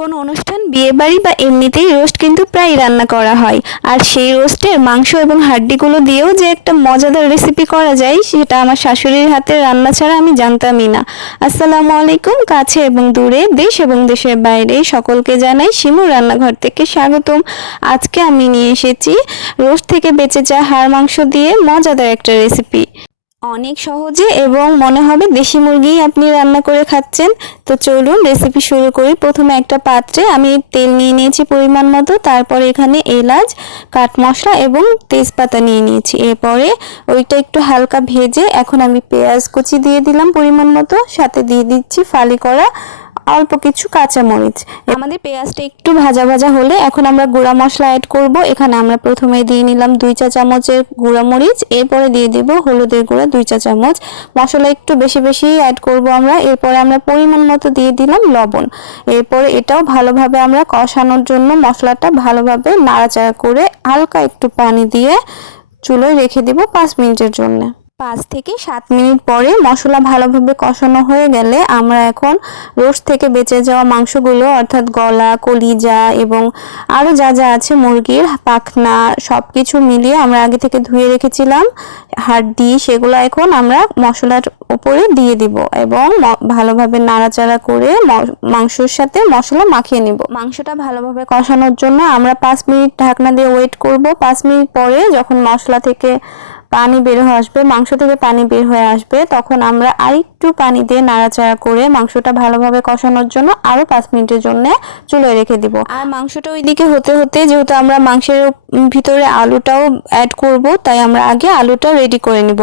কোনো অনুষ্ঠান, বিয়েবাড়ি বা এমনিতেই রোস্ট কিন্তু প্রায় রান্না করা হয়। আর সেই রোস্টের মাংস এবং হাড্ডিগুলো দিয়েও যে একটা মজাদার রেসিপি করা যায়, সেটা আমার শাশুড়ির হাতের রান্না ছাড়া আমি জানতামই না। আসসালামু আলাইকুম। কাছে এবং দূরে, দেশ এবং দেশের বাইরে সকলকে জানাই শিমুর রান্নাঘর থেকে স্বাগতম। আজকে আমি নিয়ে এসেছি রোস্ট থেকে বেঁচে যাওয়া হাড় মাংস দিয়ে মজাদার একটা রেসিপি। অনেক সহজে এবং মনে হবে দেশি মুরগি আপনি রান্না করে খাচ্ছেন। তো চলুন রেসিপি শুরু করি। প্রথমে একটা পাত্রে আমি তেল নিয়ে নিয়েছি পরিমাণ মতো, তারপরে এখানে এলাচ, কাঠ মশলা এবং তেজপাতা নিয়ে নিয়েছি। এরপরে ওইটা একটু হালকা ভেজে এখন আমি পেঁয়াজ কুচি দিয়ে দিলাম পরিমাণ মতো, সাথে দিয়ে দিচ্ছি ফালি করা অল্প কিছু কাঁচামরিচ। আমাদের পেঁয়াজটা একটু ভাজা ভাজা হলে এখন আমরা গুঁড়া মশলা অ্যাড করব। এখানে আমরা প্রথমে দিয়ে নিলাম 2 চা চামচের গুঁড়া মরিচ, এরপরে দিয়ে দেব হলুদের গুঁড়া 2 চা চামচ। মশলা একটু বেশি বেশি অ্যাড করব আমরা। এরপরে আমরা পরিমাণ মতো দিয়ে দিলাম লবণ। এরপরে এটাও ভালোভাবে আমরা কষানোর জন্য মশলাটা ভালোভাবে নাড়াচাড়া করে হালকা একটু পানি দিয়ে চুলোয় রেখে দিব 5 মিনিটের জন্য। 5 থেকে 7 মিনিট পরে মশলা ভালোভাবে কষানো হয়ে গেলে আমরা এখন রোস্ট থেকে বেঁচে যাওয়া মাংসগুলো অর্থাৎ গলা, কলিজা এবং আরও যা যা আছে মুরগির পাখনা সব কিছু মিলিয়ে আমরা আগে থেকে ধুয়ে রেখেছিলাম হাড্ডি, সেগুলো এখন আমরা মশলার উপরে দিয়ে দিব এবং ভালোভাবে নাড়াচাড়া করে মাংসের সাথে মশলা মাখিয়ে নিব। মাংসটা ভালোভাবে কষানোর জন্য আমরা 5 মিনিট ঢাকনা দিয়ে ওয়েট করব। 5 মিনিট পরে যখন মশলা থেকে পানি বের হয়ে আসবে, মাংস থেকে পানি বের হয়ে আসবে, তখন আমরা আরেকটু পানি দিয়ে নাড়াচাড়া করে মাংসটা ভালোভাবে কষানোর জন্য আরও 5 মিনিটের জন্য চুলোয় রেখে দিব। আর মাংসটা ওইদিকে হতে হতে যেহেতু আমরা মাংসের ভিতরে আলুটাও অ্যাড করব, তাই আমরা আগে আলুটা রেডি করে নিব।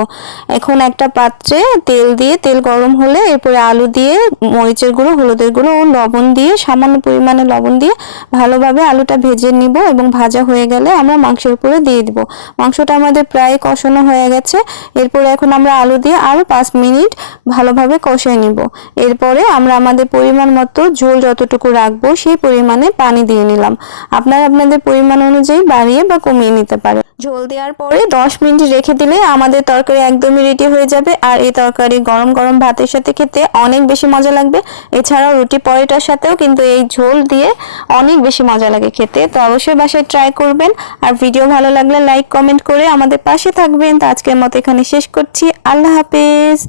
এখন একটা পাত্রে তেল দিয়ে, তেল গরম হলে এরপরে আলু দিয়ে মরিচের গুঁড়ো, হলুদের গুঁড়ো ও লবণ দিয়ে, সামান্য পরিমাণে লবণ দিয়ে ভালোভাবে আলুটা ভেজে নিব এবং ভাজা হয়ে গেলে আমরা মাংসের উপরে দিয়ে দিব। মাংসটা আমাদের প্রায় কষানো হয়ে গেছে। এরপরে এখন আমরা আলু দিয়ে আরো 5 মিনিট ভালোভাবে কষিয়ে নিব। এরপরে আমরা আমাদের পরিমাণ মতো ঝোল যতটুকু রাখবো সেই পরিমাণে পানি দিয়ে নিলাম। আপনারা আপনাদের পরিমাণ অনুযায়ী বাড়িয়ে বা কমিয়ে নিতে পারেন। ঝোল দেওয়ার পরে 10 মিনিট রেখে দিলে আমাদের তরকারি একদমই রেডি হয়ে যাবে। আর এই তরকারি গরম গরম ভাতের সাথে খেতে অনেক বেশি মজা লাগবে। এছাড়াও রুটি পরোটার সাথেও কিন্তু এই ঝোল দিয়ে অনেক বেশি মজা লাগে খেতে। তো অবশ্যই বাসায় ট্রাই করবেন। আর ভিডিও ভালো লাগলে লাইক কমেন্ট করে আমাদের পাশে থাকবেন। তো আজকের মতো এখানে শেষ করছি। আল্লাহ হাফেজ।